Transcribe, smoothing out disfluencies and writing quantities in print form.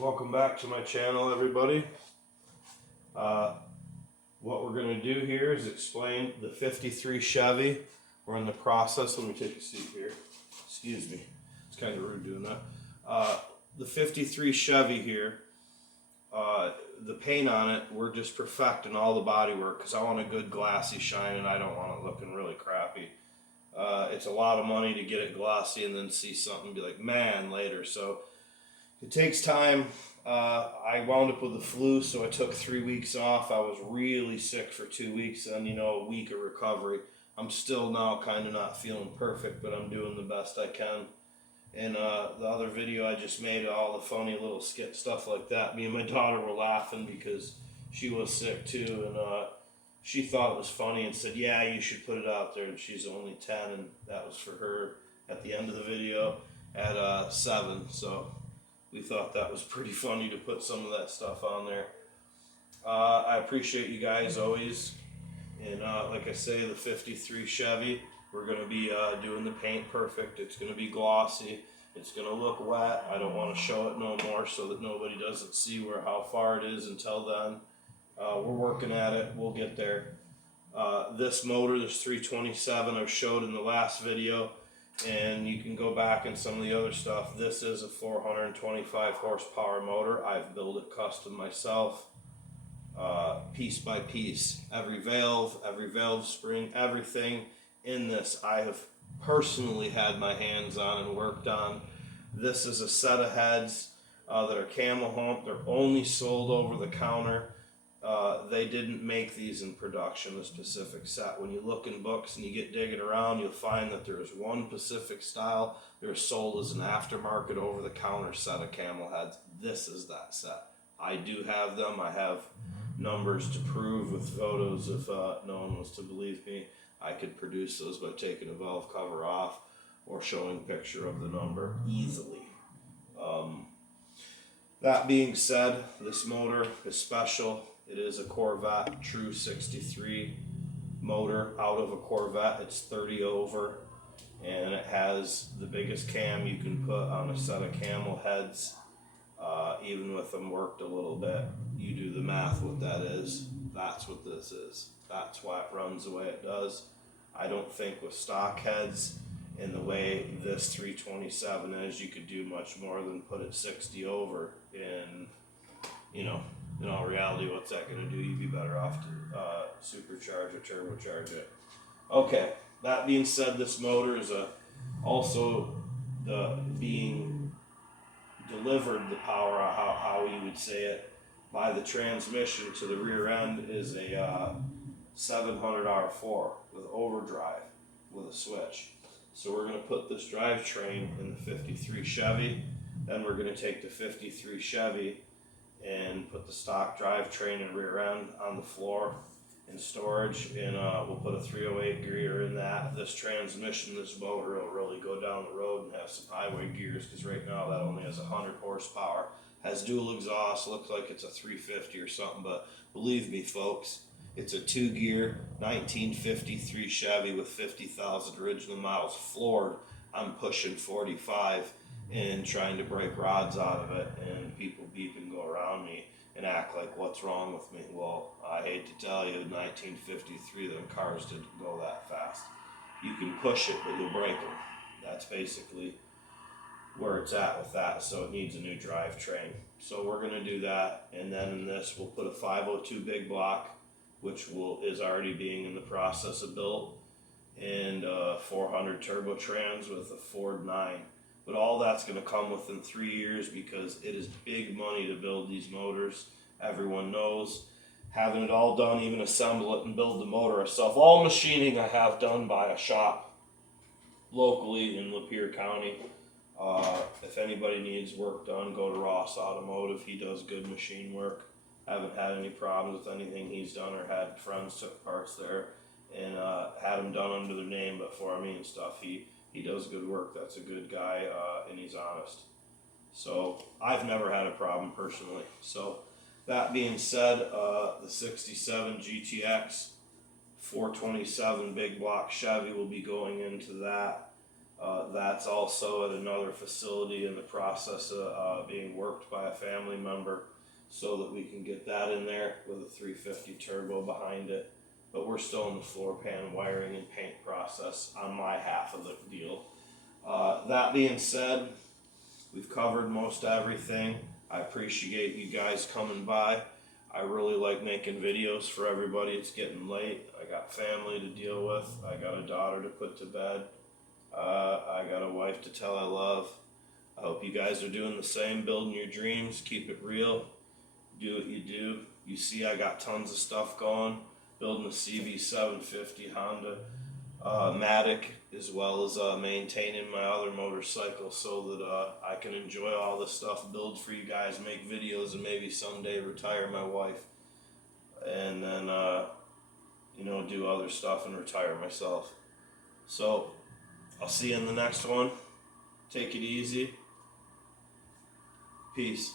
Welcome back to my channel, everybody. What we're going to do here is explain the 53 Chevy. We're in the process. Let me take a seat here. Excuse me. It's kind of rude doing that. The 53 Chevy here, the paint on it, we're just perfecting all the body work because I want a good glossy shine and I don't want it looking really crappy. It's a lot of money to get it glossy and then see something and be like, man, later. So it takes time. I wound up with the flu, so I took 3 weeks off. I was really sick for 2 weeks, and a week of recovery. I'm still now kind of not feeling perfect, but I'm doing the best I can. And the other video I just made, all the funny little skit stuff like that, me and my daughter were laughing because she was sick too, and she thought it was funny and said, yeah, you should put it out there, and she's only 10, and that was for her at the end of the video at 7, so we thought that was pretty funny to put some of that stuff on there. I appreciate you guys always. And like I say, the 53 Chevy, we're going to be doing the paint perfect. It's going to be glossy. It's going to look wet. I don't want to show it no more so that nobody doesn't see how far it is until then. We're working at it. We'll get there. This motor, this 327 I showed in the last video, and you can go back and some of the other stuff. This is a 425 horsepower motor. I've built it custom myself, piece by piece. Every valve spring, everything in this I have personally had my hands on and worked on. This is a set of heads that are camel hump. They're only sold over the counter. They didn't make these in production, the specific set. When you look in books and you get digging around, you'll find that there is one Pacific style. They're sold as an aftermarket over-the-counter set of camel heads. This is that set. I do have them. I have numbers to prove with photos. If no one was to believe me, I could produce those by taking a valve cover off or showing a picture of the number easily. That being said, this motor is special. It is a Corvette True 63 motor out of a Corvette. It's 30 over, and it has the biggest cam you can put on a set of camel heads. Even with them worked a little bit, you do the math what that is. That's what this is. That's why it runs the way it does. I don't think with stock heads and the way this 327 is, you could do much more than put it 60 over. And in all reality, what's that going to do? You'd be better off to supercharge or turbocharge it. Okay, that being said, this motor is also being delivered, the power, how you would say it, by the transmission to the rear end is a 700 R4 with overdrive with a switch. So we're going to put this drivetrain in the 53 Chevy. Then we're going to take the 53 Chevy and put the stock drivetrain and rear end on the floor in storage, and we'll put a 308 gear in that. This transmission, this motor will really go down the road and have some highway gears, because right now that only has 100 horsepower, has dual exhaust, looks like it's a 350 or something, but believe me folks, it's a 2-gear 1953 Chevy with 50,000 original miles floored. I'm pushing 45 and trying to break rods out of it, and people beep and go around me and act like, what's wrong with me? Well, I hate to tell you, 1953, them cars didn't go that fast. You can push it, but you'll break them. That's basically where it's at with that, so it needs a new drivetrain. So we're going to do that, and then in this we'll put a 502 big block, which is already being in the process of built, and 400 turbo trans with a Ford 9. But all that's going to come within 3 years, because it is big money to build these motors. Everyone knows. Having it all done, even assemble it and build the motor itself. All machining I have done by a shop locally in Lapeer County. If anybody needs work done, go to Ross Automotive. He does good machine work. I haven't had any problems with anything he's done, or had friends took parts there and had them done under their name, but for me and stuff, he does good work. That's a good guy, and he's honest. So I've never had a problem personally. So that being said, the 67 GTX 427 big block Chevy will be going into that. That's also at another facility in the process of being worked by a family member, so that we can get that in there with a 350 turbo behind it. But we're still in the floor pan wiring and paint process on my half of the deal. That being said, we've covered most everything. I appreciate you guys coming by. I really like making videos for everybody. It's getting late. I got family to deal with. I got a daughter to put to bed. I got a wife to tell I love. I hope you guys are doing the same, building your dreams. Keep it real. Do what you do. You see I got tons of stuff going. Building a CV750 Honda Matic, as well as maintaining my other motorcycle, so that I can enjoy all this stuff, build for you guys, make videos, and maybe someday retire my wife. And then, do other stuff and retire myself. So, I'll see you in the next one. Take it easy. Peace.